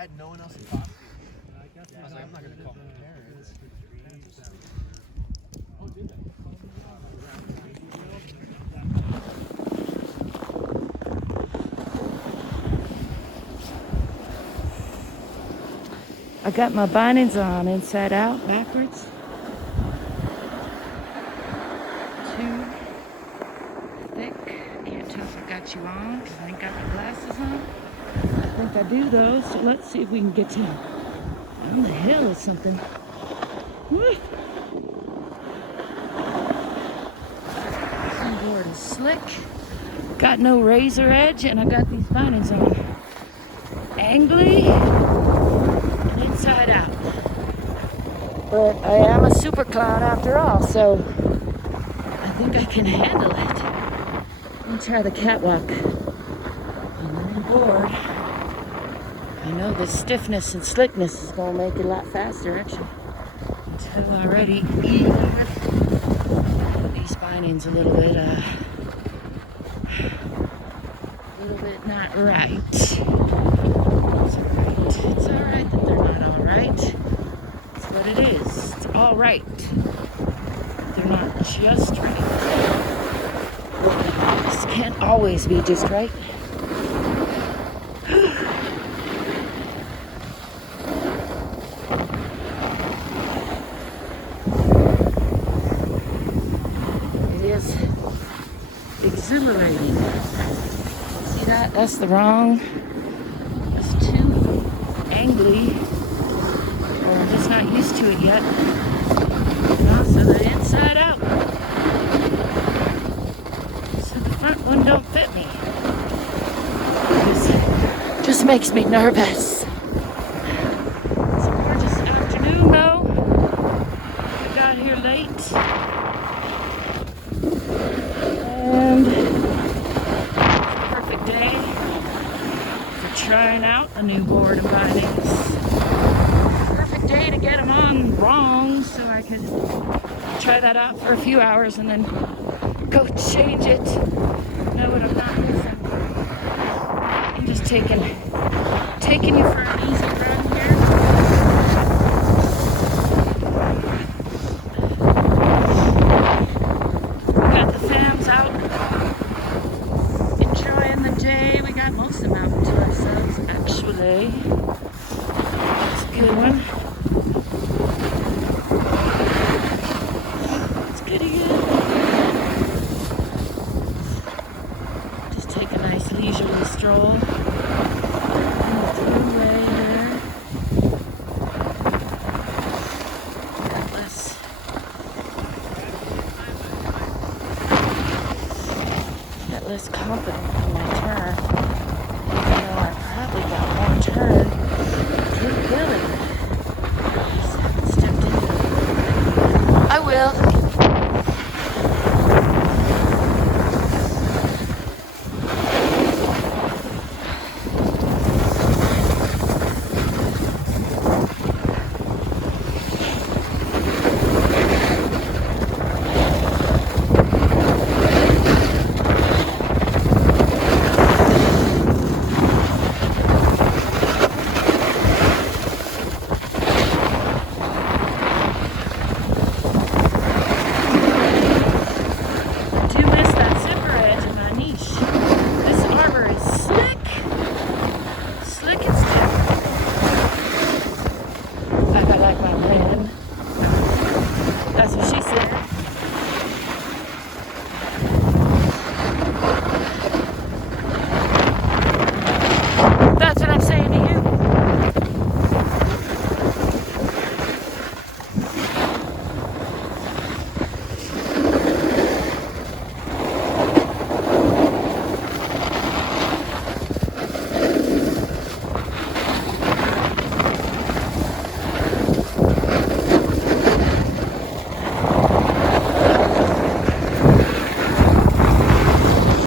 had no one else to talk to. I was like, I'm not going to call my parents. Oh, did they? I got my bindings on inside out, backwards. Too thick. Can't tell if I got you on because I ain't got my glasses on. I think I do though, so let's see if we can get to on the hill or something. Woo! Snowboard is slick. Got no razor edge, and I got these bindings on. Angly and inside out. But I am a super clown after all, so I think I can handle it. Let me try the catwalk on the new board. I know the stiffness and slickness is going to make it a lot faster, actually. Until already these bindings a little bit not right. It's all right that they're not all right. It's what it is. It's all right. They're not just right. This can't always be just right. It is exhilarating. See that? That's the wrong. It's too angly. Or I'm just not used to it yet. And also the inside out. So the front one don't fit me. It just makes me nervous. It's a gorgeous afternoon though. I got here late. And perfect day for trying out a new board of bindings. Perfect day to get them on wrong so I could try that out for a few hours and then go change it. Know what I'm not missing. I'm just taking you for an easy run here. Got the fams out. Enjoying the day. We got most of the mountain to ourselves, actually. It's a good one.